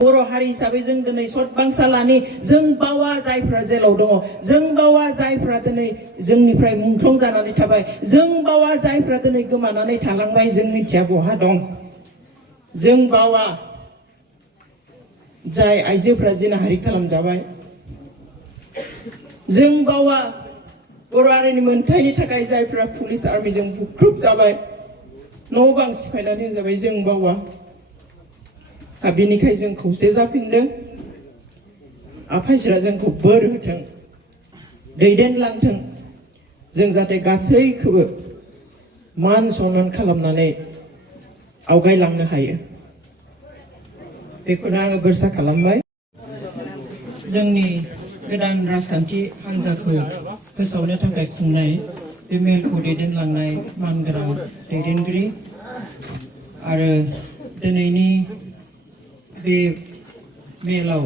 बर' हारि हिसाबै जों दिनै सतबांसालानि जों बावा जायफ्रा जेलाव दङ जों बावा जायफ्रा दिनै जोंनिफ्राय मुंख्लं जानानै थाबाय जों बावा जायफ्रा दिनै गोमानानै थालांबाय जों मिथिया बहा दं जों बावा जाय आइजोफ्रा जिनाहारि खालामजाबाय जों बावा बर' हारिनि मोनथायनि थाखाय जायफ्रा पुलिस आर्मिजों बुख्रुब जाबाय न' बां सिफायनानै जाबाय जों बावा बिनिखाय जों खौसे जाफिनदों आफा इसोरा जोंखौ बोर होथों दैदेनलांथों जों जाहाथे गासैखौबो मान सनमान खालामनानै आवगायलांनो हायो बेखौनो आङो बोरसा खालामबाय जोंनि गोदान राजखान्थि हान्जाखौ फोसावनो थाखाय खुंनाय बे मेलखौ दैदेनलांनाय मानगोनां दैदेनगिरि आरो दिनैनि बे मेलाव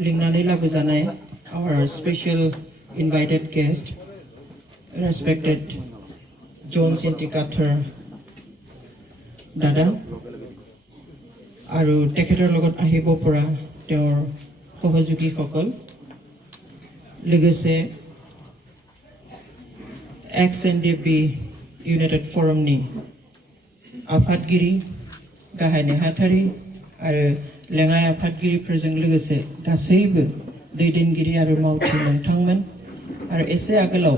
लिंनानै लाबोजानाय our special invited guest respected John Sinti-Kathar দাদা আৰু তেখেতৰ লগত আহিব পৰা তেওঁৰ সহযোগীসকল लोगोसे XNDP United Forumनि आफादगिरि गाहाय नेहाथारि आरो लेङाइ आफादगिरिफोरजों लोगोसे गासैबो दैदेनगिरि आरो मावथि नोंथांमोन आरो एसे आगोलाव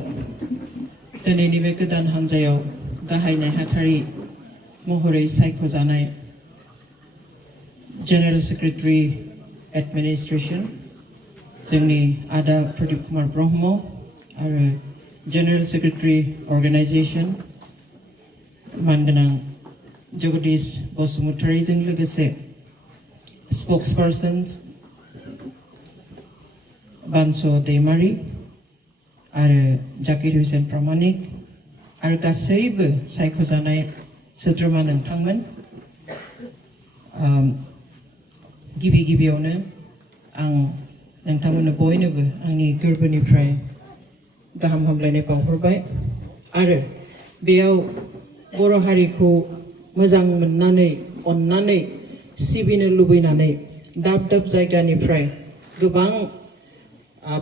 दिनैनि बे गोदान हान्जायाव गाहाय नेहाथारि महरै सायख'जानाय जेनेरेल सेक्रेटारि एडमिनिस्ट्रेशन जोंनि आदा प्रदीप कुमार ब्रह्म आरो जेनेरेल सेक्रेटारि अर्गेनाइजेशन मानगोनां जगदीश बसुमतारीजों लोगोसे spokespersons Banso Deimari आरो जाकिर हुसैन प्रामाणिक आरो गासैबो सायख'जानाय सोद्रोमा नोंथांमोन गिबियावनो आं नोंथांमोननो बयनोबो आंनि गोरबोनिफ्राय गाहाम हामलायनाय बावहरबाय आरो बेयाव बर' हारिखौ मोजां मोननानै अननानै सिबिनो लुबैनानै दाब दाब जायगानिफ्राय गोबां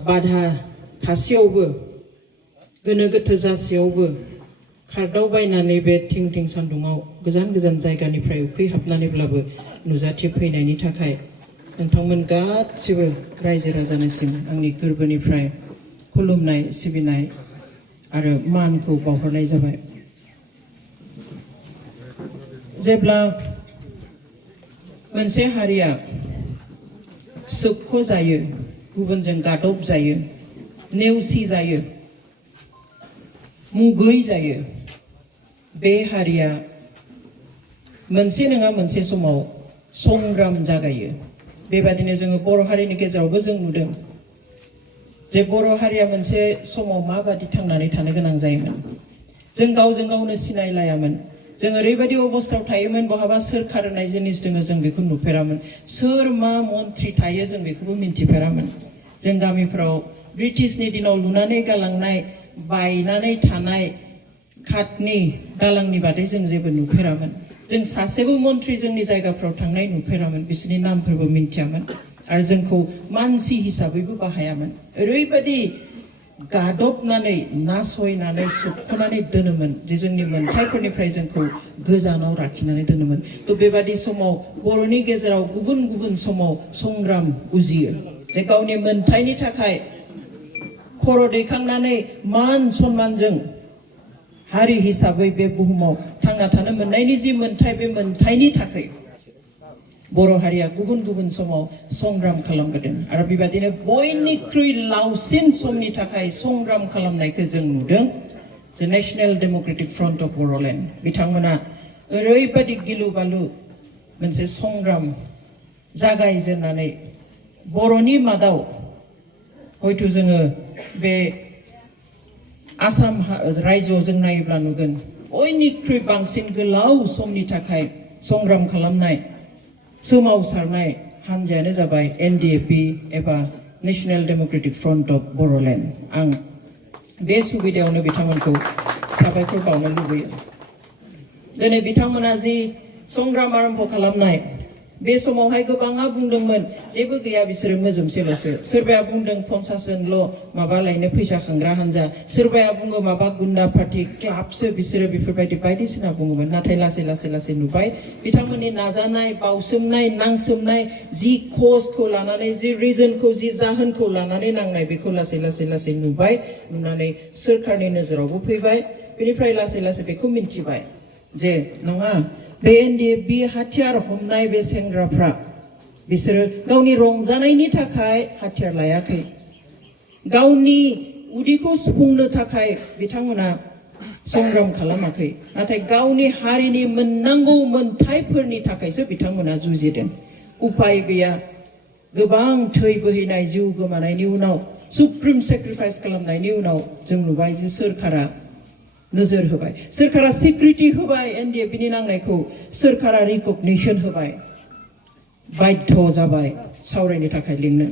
बाधा थासेयावबो गोनो गोथो जासेयावबो खारदावबायनानै बे थिं थिं सान्दुङाव गोजान गोजान जायगानिफ्राय उखैहाबनानैब्लाबो नुजाथिफैनायनि थाखाय नोंथांमोन गासिबो रायजो राजानिसिम आंनि गोरबोनिफ्राय खुलुमनाय सिबिनाय आरो मानखौ बावहरनाय जाबाय जेब्ला मोनसे हारिया सुख जायो गुबुनजों गादब जायो नेवसि जायो मुगै जायो बे हारिया मोनसे नङा मोनसे समाव संग्राम जागायो बेबादिनो जोङो बर' हारिनि गेजेरावबो जों नुदों जे बर' हारिया मोनसे समाव माबादि थांनानै थानो गोनां जायोमोन जों गावजों गावनो सिनायलायामोन जों ओरैबायदि अबस्थायाव थायोमोन बहाबा सोर खारनाय जिनिस दङ जों बेखौ नुफेरामोन सोर मा मन्थ्रि थायो जों बेखौबो मिन्थिफेरामोन जों गामिफ्राव ब्रिटिशनि दिनाव लुनानै गालांनाय बायनानै थानाय काटनि दालांनि बादै जों जेबो नुफेरामोन जों सासेबो मन्थ्रि जोंनि जायगाफ्राव थांनाय नुफेरामोन बिसोरनि नामफोरबो मिन्थियामोन आरो जोंखौ मानसि हिसाबैबो बाहायामोन ओरैबायदि गादबनानै नासयनानै सोबख'नानै दोनोमोन जे जोंनि मोन्थायफोरनिफ्राय जोंखौ गोजानाव लाखिनानै दोनोमोन थ' बेबादि समाव बर'नि गेजेराव गुबुन गुबुन समाव संग्राम उजियो जे गावनि मोन्थायनि थाखाय खर' दैखांनानै मान सन्मानजों हारि हिसाबै बे बुहुमाव थांना थानो मोननायनि जि मोन्थाय बे मोन्थायनि थाखाय बर' हारिया गुबुन गुबुन समाव संग्राम खालामबोदों आरो बेबादिनो बयनिख्रुइ लावसिन समनि थाखाय संग्राम खालामनायखौ जों नुदों जे national democratic front of Boroland बिथांमोना ओरैबायदि गिलु बालु मोनसे संग्राम जागायजेननानै बर'नि मादाव हयथ' जोङो बे आसाम रायजोआव जों नायोब्ला नुगोन बयनिख्रुइ बांसिन गोलाव समनि थाखाय संग्राम खालामनाय सोमावसारनाय हान्जायानो जाबाय एनडिएफबि एबा national democratic front of Boroland आं बे सुबिदायावनो बिथांमोनखौ साबायखर बावनो लुबैयो दिनै बिथांमोना जि संग्राम आरम्भ खालामनाय बे समावहाय गोबाङा बुंदोंमोन जेबो गैया बिसोरो मोजोमसेल'सो सोरबाया बुंदों 50 जनल' माबा लायनो फैसा खांग्रा हान्जा सोरबाया बुङो माबा गुन्दा पार्टी क्लाबसो बिसोरो बेफोरबायदि बायदिसिना बुङोमोन नाथाय लासै लासै लासै नुबाय बिथांमोननि नाजानाय बावसोमनाय नांसोमनाय जि कजखौ लानानै जि रिजनखौ जि जाहोनखौ लानानै नांनाय बेखौ लासै लासै लासै नुबाय नुनानै सोरखारनि नोजोरावबो फैबाय बेनिफ्राय लासै लासै बेखौ मिन्थिबाय जे नङा बे एनडिएफबि हाथियार हमनाय बे सेंग्राफ्रा बिसोरो गावनि रंजानायनि थाखाय हाथियार लायाखै गावनि उदैखौ सुफुंनो थाखाय बिथांमोना संग्राम खालामाखै नाथाय गावनि हारिनि मोननांगौ मोनथायफोरनि थाखायसो बिथांमोना जुजिदों उपाय गैया गोबां थै बोहैनाय जिउ गोमानायनि उनाव सुप्रिम सेक्रिफाइस खालामनायनि उनाव जों नुबाय जे सोरखारा नोजोर होबाय सोरखारा सिक्रिटि होबाय एनडिएफबिनि नांनायखौ सोरखारा रिकगनिशन होबाय बाध्य जाबाय सावरायनो थाखाय लिंनो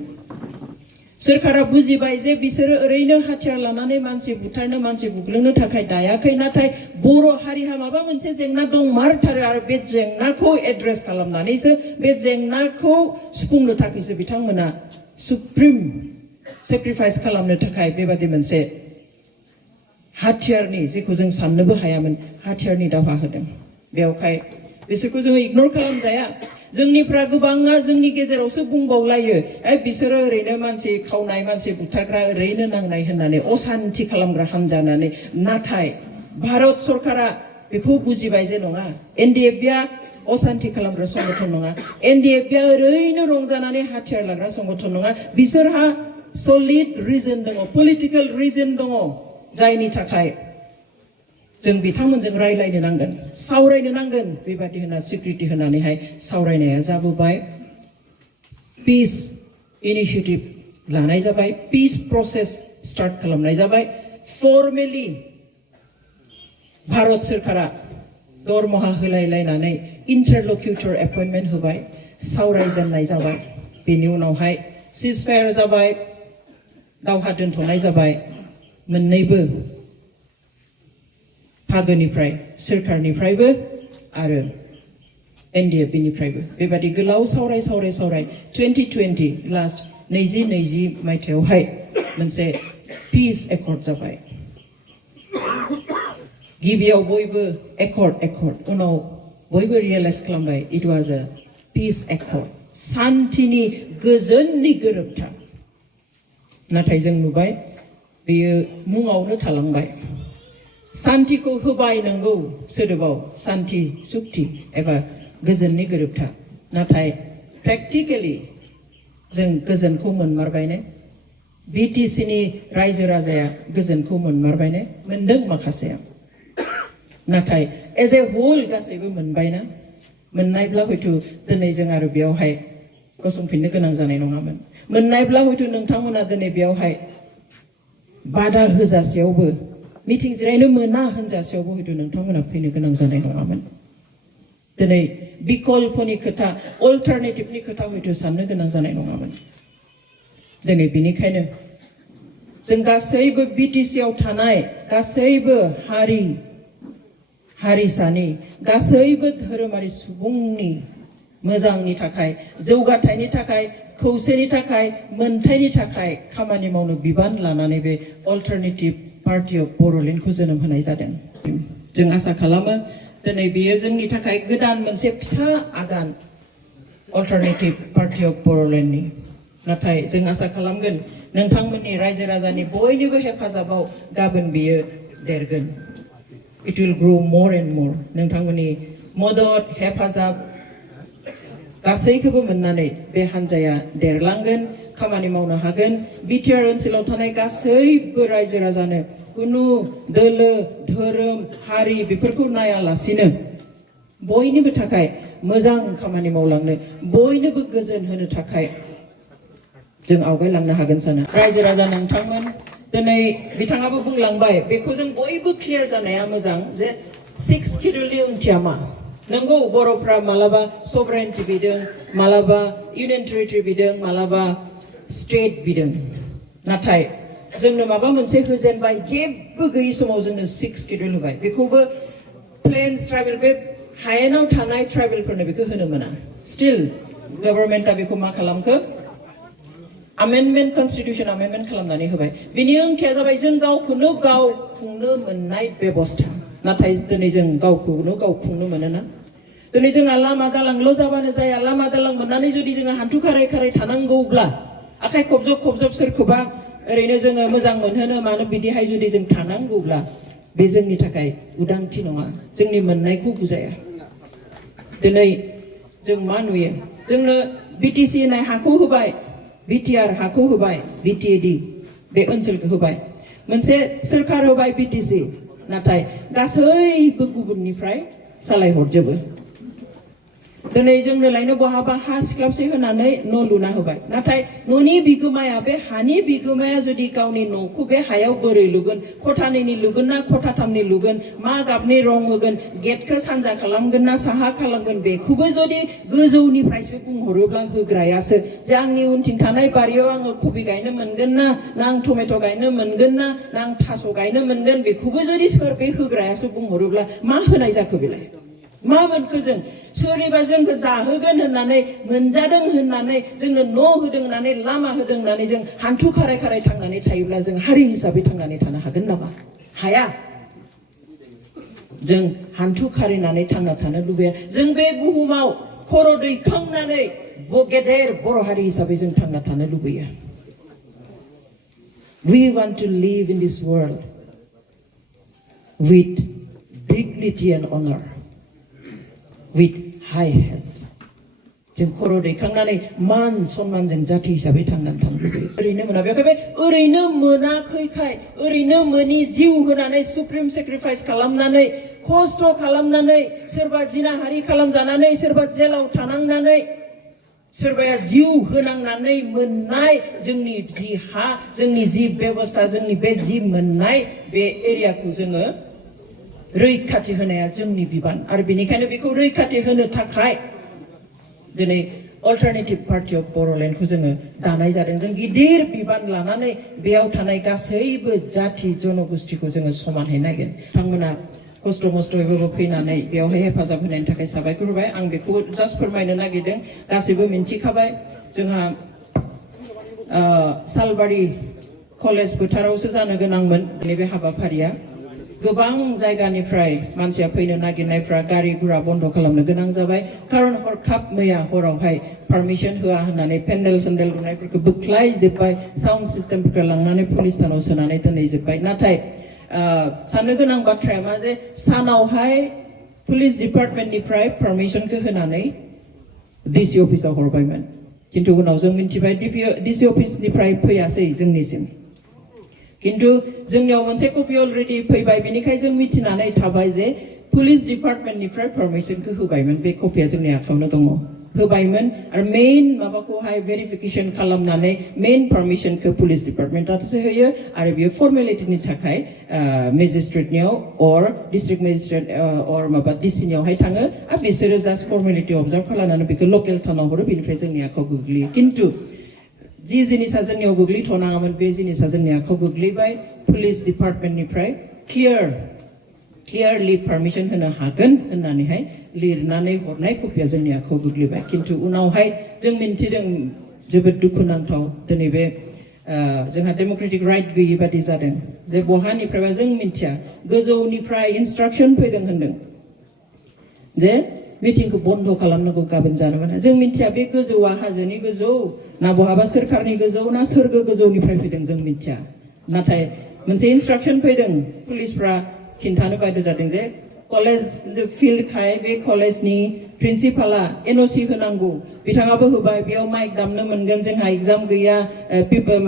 सोरखारा बुजिबाय जे बिसोरो ओरैनो हाथियार लानानै मानसि बुथारनो मानसि बुग्लुंनो थाखाय दायाखै नाथाय बर' हारिहा माबा मोनसे जेंना दं मारथारो आरो बे जेंनाखौ एड्रेस खालामनानैसो बे जेंनाखौ सुफुंनो थाखायसो बिथांमोना सुप्रिम सेक्रिफाइस खालामनो थाखाय बेबादि मोनसे हाथियारनि जेखौ जों साननोबो हायामोन हाथियारनि दावहा होदों बेवहाय बिसोरखौ जोङो इगनर खालामजाया जोंनिफ्रा गोबाङा जोंनि गेजेरावसो बुंबावलायो बिसोरो ओरैनो मानसि खावनाय मानसि बुथारग्रा ओरैनो नांनाय होननानै असान्ति खालामग्रा हान्जानानै नाथाय भारत सरकारा बेखौ बुजिबाय जे नङा एनडिएफबिआ असान्ति खालामग्रा संगठन नङा एनडिएफबिआ ओरैनो रंजानानै हाथियार लाग्रा संगठन नङा बिसोरहा सलिड रिजन दङ पलिटिकेल रिजन दङ जायनि थाखाय जों बिथांमोनजों रायलायनो नांगोन सावरायनो नांगोन बेबादि होना सिक्रिटि होनानैहाय सावरायनाया जाबोबाय पिस इनिशिएटिभ लानाय जाबाय पिस प्रसेस स्टार्ट खालामनाय जाबाय फर्मेलि भारत सरकारा दरमहा होलायलायनानै इन्टारल'किउटर एपइन्टमेन्ट होबाय सावरायजेननाय जाबाय बेनि उनावहाय सिजफायार जाबाय दावहा दोनथ'नाय जाबाय मोननैबो फागोनिफ्राय सोरखारनिफ्रायबो आरो एनडिएफबिनिफ्रायबो बेबादि गोलाव सावराय 2020 लास्ट 2020 मायथाइयावहाय मोनसे पिस एकर्ड जाबाय गिबियाव बयबो एकर्ड उनाव बयबो रियलाइज खालामबाय it was a peace accord सान्थिनि गोजोननि गोरोबथा नाथाय जों नुबाय बेयो मुङावनो थालांबाय सान्थिखौ होबाय नंगौ सोदोबाव सान्थि सुक्ति एबा गोजोननि गोरोबथा नाथाय प्रेक्टिकेलि जों गोजोनखौ मोनमारबायने बिटिसिनि रायजो राजाया गोजोनखौ मोनमारबायने मोनदों माखासेया नाथाय एज ए होल गासैबो मोनबायना मोननायब्ला हयथ' दिनै जों आरो बेयावहाय गसंफिननो गोनां जानाय नङामोन मोननायब्ला हयथ' नोंथांमोना दिनै बेयावहाय बादा होजासेयावबो मिटिं जिरायनो मोना होनजासेयावबो हयथ' नोंथांमोना फैनो गोनां जानाय नङामोन दिनै बिकल्पनि खोथा अल्टारनेटिभनि खोथा हयथ' साननो गोनां जानाय नङामोन दिनै बेनिखायनो जों गासैबो बिटिसिआव थानाय गासैबो हारिसानि गासैबो धोरोमारि सुबुंनि मोजांनि थाखाय जौगाथायनि थाखाय खौसेनि थाखाय मोनथायनि थाखाय खामानि मावनो बिबान लानानै बे अल्टारनेटिभ पार्टी अफ बर'लेण्डखौ जोनोम होनाय जादों जों आसा खालामो दिनै बेयो जोंनि थाखाय गोदान मोनसे फिसा आगान अल्टारनेटिभ पार्टी अफ बर'लेण्डनि नाथाय जों आसा खालामगोन नोंथांमोननि रायजो राजानि बयनिबो हेफाजाबाव गाबोन बेयो देरगोन it will grow more and more नोंथांमोननि मदद हेफाजाब गासैखौबो मोननानै बे हान्जाया देरलांगोन खामानि मावनो हागोन बिटिआर ओनसोलाव थानाय गासैबो रायजो राजानो कुनु दोलो धोरोम हारि बेफोरखौ नायालासिनो बयनिबो थाखाय मोजां खामानि मावलांनो बयनोबो गोजोन होनो थाखाय जों आवगायलांनो हागोन सानो रायजो राजा नोंथांमोन दिनै बिथाङाबो बुंलांबाय बेखौ जों बयबो क्लियार जानाया मोजां जे 6 शेड्यूलनि ओंथिया मा नंगौ बर'फ्रा मालाबा सभरेनिटी बिदों मालाबा इउनियन टेरिटरि बिदों मालाबा स्टेट बिदों नाथाय जोंनो माबा मोनसे होजेनबाय जेबो गैयै समाव जोंनो 6 शेड्यूल होबाय बेखौबो प्लेन्स ट्राइबेल बे हायेनाव थानाय ट्राइबेलफोरनो बेखौ होनो मोना स्टिल गभर्नमेन्टआ बेखौ मा खालामखो आमेन्डमेन्ट कनस्टिटिउसन आमेन्डमेन्ट खालामनानै होबाय बिनि ओंथिया जाबाय जों गावखौनो गाव खुंनो मोननाय बेबस्था नाथाय दिनै जों गावखौनो गाव खुंनो मोनोना दिनै जोंहा लामा दालांल' जाबानो जाया लामा दालां मोननानै जुदि जोङो हान्थु खारै खारै थानांगौब्ला आखाइ खबजब सोरखौबा ओरैनो जोङो मोजां मोनहोनो मानो बिदिहाय जुदि जों थानांगौब्ला बे जोंनि थाखाय उदांथि नङा जोंनि मोननायखौ बुजाया दिनै जों मा नुयो जोंनो बिटिसि होननाय हाखौ होबाय बिटिआर हाखौ होबाय बिटिएडि बे ओनसोलखौ होबाय मोनसे सोरखार होबाय बिटिसि नाथाय गासैबो गुबुननिफ्राय सालायहरजोबो दिनै जोंनो लायनो बहाबा हा सिख्लाबसे होनानै न' लुना होबाय नाथाय न'नि बिगोमाया बे हानि बिगोमाया जुदि गावनि न'खौ बे हायाव बोरै लुगोन खथानैनि लुगोन ना खथाथामनि लुगोन मा गाबनि रं होगोन गेटखौ सानजा खालामगोन ना साहा खालामगोन बेखौबो जुदि गोजौनिफ्रायसो बुंहरोब्ला होग्रायासो जे आंनि उनथिं थानाय बारियाव आङो कबि गायनो मोनगोन ना आं टमेट' गायनो मोनगोन ना आं थास' गायनो मोनगोन बेखौबो जुदि सोर बे होग्रायासो बुंहरोब्ला मा होनाय जाखो बेलाय मा मोनखो जों सोरनिबा जोंखौ जाहोगोन होननानै मोनजादों होननानै जोंनो न' होदों होननानै लामा होदों होननानै जों हान्थु खाराय खाराय थांनानै थायोब्ला जों हारि हिसाबै थांनानै थानो हागोन नामा हाया जों हान्थु खारिनानै थांना थानो लुबैया जों बे बुहुमाव खर' दैखांनानै गेदेर बर' हारि हिसाबै जों थांना थानो लुबैयो we want to live in this world with dignity and honor with high health जों खर' दैखांनानै मान सन्मानजों जाथि हिसाबै थांनानै थानो लुबैयो ओरैनो मोना बेखाय ओरैनो मोनाखैखाय ओरैनो मोनि जिउ होनानै सुप्रिम सेक्रिफाइस खालामनानै खस्थ' खालामनानै सोरबा जिनाहारि खालामजानानै सोरबा जेलाव थानांनानै सोरबाया जिउ होनांनानै मोननाय जोंनि जि हा जोंनि जि बेबस्था जोंनि बे जि मोननाय बे एरियाखौ जोङो रैखाथि होनाया जोंनि बिबान आरो बेनिखायनो बेखौ रैखाथि होनो थाखाय दिनै अल्टारनेटिभ पार्टि अफ बर'लेण्डखौ जोङो दानाय जादों जों गिदिर बिबान लानानै बेयाव थानाय गासैबो जाथि जनगोष्ठीखौ जोङो समानहै नायगोन बिथांमोना खस्थ' मस्थ'यैबाबो फैनानै बेयावहाय हेफाजाब होनायनि थाखाय साबायखर होबाय आं बेखौ जास्ट फोरमायनो नागिरदों गासैबो मिन्थिखाबाय जोंहा सालबारि कलेज फोथारावसो जानो गोनांमोन नैबे हाबाफारिया गोबां जायगानिफ्राय मानसिया फैनो नागिरनायफ्रा गारि गुरा बन्द खालामनो गोनां जाबाय खारन हरखाब मैया हरावहाय पारमिसन होआ होननानै पेन्डेल सेन्डेल लुनायफोरखौ बोख्लायजोब्बाय साउन्ड सिस्टेमफोरखौ लांनानै पुलिस थानाव सोनानै दोनहैजोब्बाय नाथाय साननो गोनां बाथ्राया मा जे सानावहाय पुलिस डिपार्टमेन्टनिफ्राय पारमिसनखौ होनानै डिसि अफिसाव हरबायमोन किन्तु उनाव जों मिन्थिबाय डिसि अफिसनिफ्राय फैयासै जोंनिसिम किन्तु जोंनियाव मोनसे कपि अलरेडि फैबाय बेनिखाय जों मिथिनानै थाबाय जे पुलिस डिपार्टमेन्टनिफ्राय पारमिसनखौ होबायमोन बे कपिया जोंनि आखायावनो दङ होबायमोन आरो मेइन माबाखौहाय भेरिफिकेसन खालामनानै मेइन पारमिसनखौ पुलिस डिपार्टमेन्टआसो होयो आरो बेयो फर्मेलिटिनि थाखाय मेजिस्ट्रेटनियाव अर डिस्ट्रिक्ट मेजिस्ट्रेट अर माबा डिसिनियावहाय थाङो आरो बिसोरो जास्ट फर्मेलिटि अबजार्भ खालामनानै बेखौ लकेल थानाव हरो बेनिफ्राय जोंनि आखायाव गोग्लैयो किन्तु जि जिनिसा जोंनियाव गोग्लैथ'नाङामोन बे जिनिसा जोंनि आखायाव गोग्लैबाय पुलिस डिपार्टमेन्टनिफ्राय क्लियारलि पारमिसन होनो हागोन होननानैहाय लिरनानै हरनाय कपिया जोंनि आखायाव गोग्लैबाय किन्तु उनावहाय जों मिन्थिदों जोबोद दुखुनांथाव दिनै बे जोंहा डेम'क्रेटिक राइट गैयि बादि जादों जे बहानिफ्रायबा जों मिन्थिया गोजौनिफ्राय इन्सट्राक्सन फैदों होनदों जे मिटिंखौ बन्द खालामनांगौ गाबोन जानो मोना जों मिन्थिया बे गोजौआ हाजोनि गोजौ ना बहाबा सोरखारनि गोजौ ना सोरगो गोजौनिफ्राय फैदों जों मिन्थिया नाथाय मोनसे इन्सट्राक्सन फैदों पुलिसफ्रा खिन्थानो बायद' जादों जे कलेज फिल्डखाय बे कलेजनि प्रिन्सिपाला एनअसि होनांगौ बिथाङाबो होबाय बेयाव माइक दामनो मोनगोन जोंहा एग्जाम गैया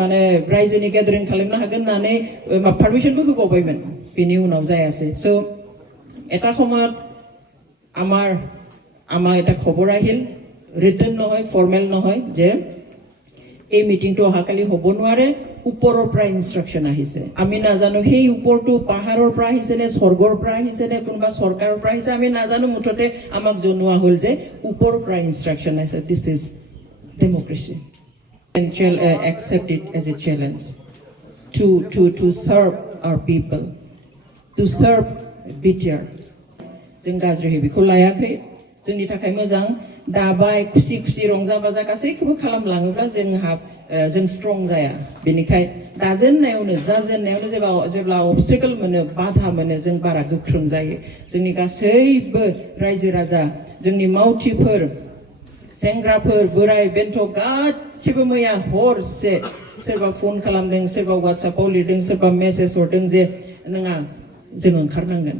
माने रायजोनि गेदारिं खालामनो हागोन होननानै पारमिसनबो होबावबायमोन बेनि उनाव जायासै स' এটা সময়ত আমাৰ এটা খবৰ আহিল ৰিটেন নহয় ফৰ্মেল নহয় যে এই মিটিংটো অহাকালি হ'ব নোৱাৰে ওপৰৰ পৰা ইনষ্ট্ৰাকশ্যন আহিছে আমি নাজানো সেই ওপৰটো পাহাৰৰ পৰা আহিছে নে স্বৰ্গৰ পৰা আহিছে নে কোনোবা চৰকাৰৰ পৰা আহিছে আমি নাজানো মুঠতে আমাক জনোৱা হ'ল যে ওপৰৰ পৰা ইনষ্ট্ৰাকশ্যন আহিছে this is democracy accept it as a challenge to serve our people to serve BTR जों गाज्रियै बेखौ लायाखै जोंनि थाखाय मोजां दाबाय खुसि खुसि रंजा बाजा गासैखौबो खालामलाङोब्ला जोंहा जों स्ट्रं जाया बेनिखाय दाजेननायावनो जाजेननायावनो जेब्ला अबस्टेकल मोनो बाधा मोनो जों बारा गोख्रों जायो जोंनि गासैबो रायजो राजा जोंनि मावथिफोर सेंग्राफोर बोराय बेन्थ गासिबो मैया हरसे सोरबा फन खालामदों सोरबा WhatsAppआव लिरदों सोरबा मेसेज हरदों जे नङा जों ओंखारनांगोन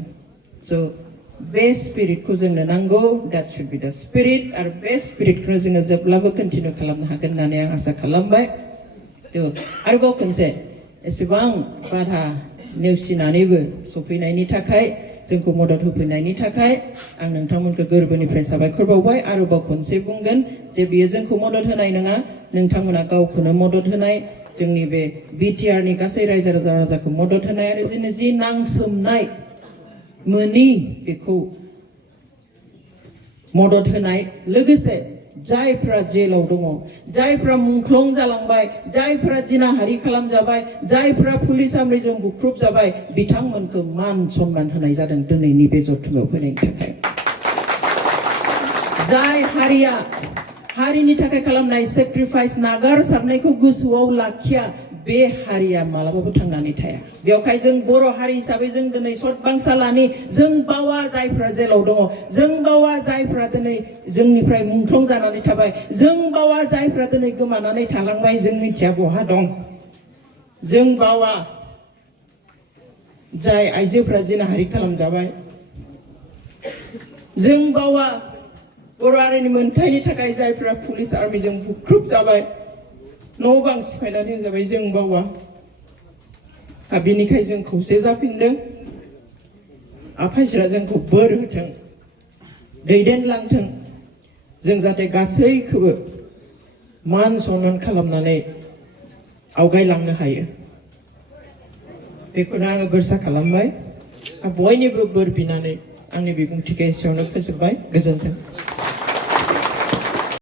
स' बे स्पिरिटखौ जोंनो नांगौ that should be the spirit आरो बे स्पिरिटखौ जोङो जेब्लाबो कन्टिनिउ खालामनो हागोन होननानै आं आसा खालामबाय आरोबाव खनसे एसेबां बाधा नेवसिनानैबो सफैनायनि थाखाय जोंखौ मदद होफैनायनि थाखाय आं नोंथांमोनखौ गोरबोनिफ्राय साबायखर बावबाय आरोबाव खनसे बुंगोन जे बियो जोंखौ मदद होनाय नङा नोंथांमोना गावखौनो मदद होनाय जोंनि बे BTR नि गासै रायजो राजाखौ मदद होनाय आरो जोंनि जि नांसोमनाय मोनि बेखौ मदद होनाय लोगोसे जायफ्रा जेलाव दङ जायफ्रा मुंख्लं जालांबाय जायफ्रा जिनाहारि खालामजाबाय जायफ्रा पुलिस आर्मिजों बुख्रुब जाबाय बिथांमोनखौ मान सन्मान होनाय जादों दिनैनि बे जथुमायाव फैनायनि थाखाय जाय हारिया हारिनि थाखाय खालामनाय सेक्रिफाइस नागारसारनायखौ गोसोआव लाखिया बे हारिया मालाबाबो थांनानै थाया बेवहाय जों बर' हारि हिसाबै जों दिनै सतबांसालानि जों बावा जायफ्रा जेलाव दङ जों बावा जायफ्रा दिनै जोंनिफ्राय मुंख्लं जानानै थाबाय जों बावा जायफ्रा दिनै गोमानानै थालांबाय जों मिथिया बहा दं जों बावा जाय आइजोफ्रा जिनाहारि खालामजाबाय जों बावा बर' हारिनि मोनथायनि थाखाय जायफ्रा पुलिस आर्मिजों बुख्रुब जाबाय न' बां सिफायनानै जाबाय जों बावा बेनिखाय जों खौसे जाफिनदों आफा इसोरा जोंखौ बोर होथों दैदेनलांथों जों जाहाथे गासैखौबो मान सनमान खालामनानै आवगायलांनो हायो बेखौनो आङो बोरसा खालामबाय बयनिबो बोर बिनानै आंनि बिबुंथिखौ एसेयावनो फोजोबबाय गोजोन्थों